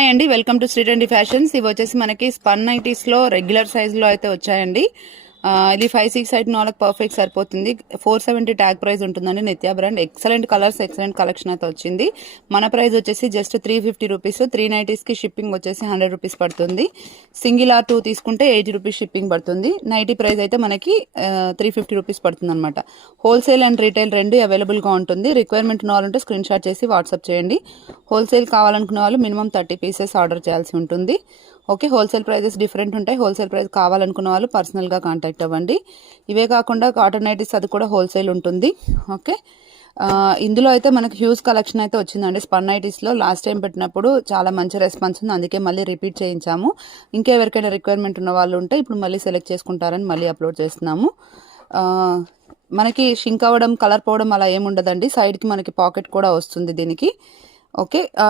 Hi అండి, welcome to Sri trendy fashions. ఇవి వచ్చేసి మనకి స్పన్ నైటీస్లో రెగ్యులర్ సైజులో అయితే వచ్చాయండి. ఇది 5-6 సైడ్ వాళ్ళకి పర్ఫెక్ట్ సరిపోతుంది. 470 ట్యాగ్ ప్రైస్ ఉంటుందండి. Nitya brand excellent colours, excellent collection అయితే వచ్చింది. మన ప్రైస్ వచ్చేసి జస్ట్ 350 రూపీస్. 3 నైటీస్కి షిప్పింగ్ వచ్చేసి 100 రూపీస్ పడుతుంది. సింగిల్ ఆర్ 2 తీసుకుంటే 80 రూపీస్ షిప్పింగ్ పడుతుంది. నైటీ ప్రైస్ అయితే మనకి 350 రూపీస్ పడుతుంది అనమాట. హోల్సేల్ అండ్ రీటైల్ రెండు అవైలబుల్గా ఉంటుంది. రిక్వైర్మెంట్ ఉన్న వాళ్ళంటే స్క్రీన్ షాట్ చేసి వాట్సాప్ చేయండి. హోల్సేల్ కావాలనుకునే వాళ్ళు మినిమం 30 పీసెస్ ఆర్డర్ చేయాల్సి ఉంటుంది. ఓకే, హోల్సేల్ ప్రైజెస్ డిఫరెంట్ ఉంటాయి. హోల్సేల్ ప్రైస్ కావాలనుకున్న వాళ్ళు పర్సనల్గా కాంటాక్ట్ అవ్వండి. ఇవే కాకుండా కాటన్ నైటీస్ అది కూడా హోల్సేల్ ఉంటుంది. ఓకే, ఇందులో అయితే మనకి హ్యూజ్ కలెక్షన్ అయితే వచ్చిందండి. స్పన్ నైటీస్లో లాస్ట్ టైం పెట్టినప్పుడు చాలా మంచి రెస్పాన్స్ ఉంది, అందుకే మళ్ళీ రిపీట్ చేయించాము. ఇంకా ఎవరికైనా రిక్వైర్మెంట్ ఉన్న వాళ్ళు ఉంటే ఇప్పుడు మళ్ళీ సెలెక్ట్ చేసుకుంటారని మళ్ళీ అప్లోడ్ చేస్తున్నాము. మనకి షింక్ అవ్వడం, కలర్ పోవడం అలా ఏముండదండి. సైడ్కి మనకి పాకెట్ కూడా వస్తుంది దీనికి. ఓకే.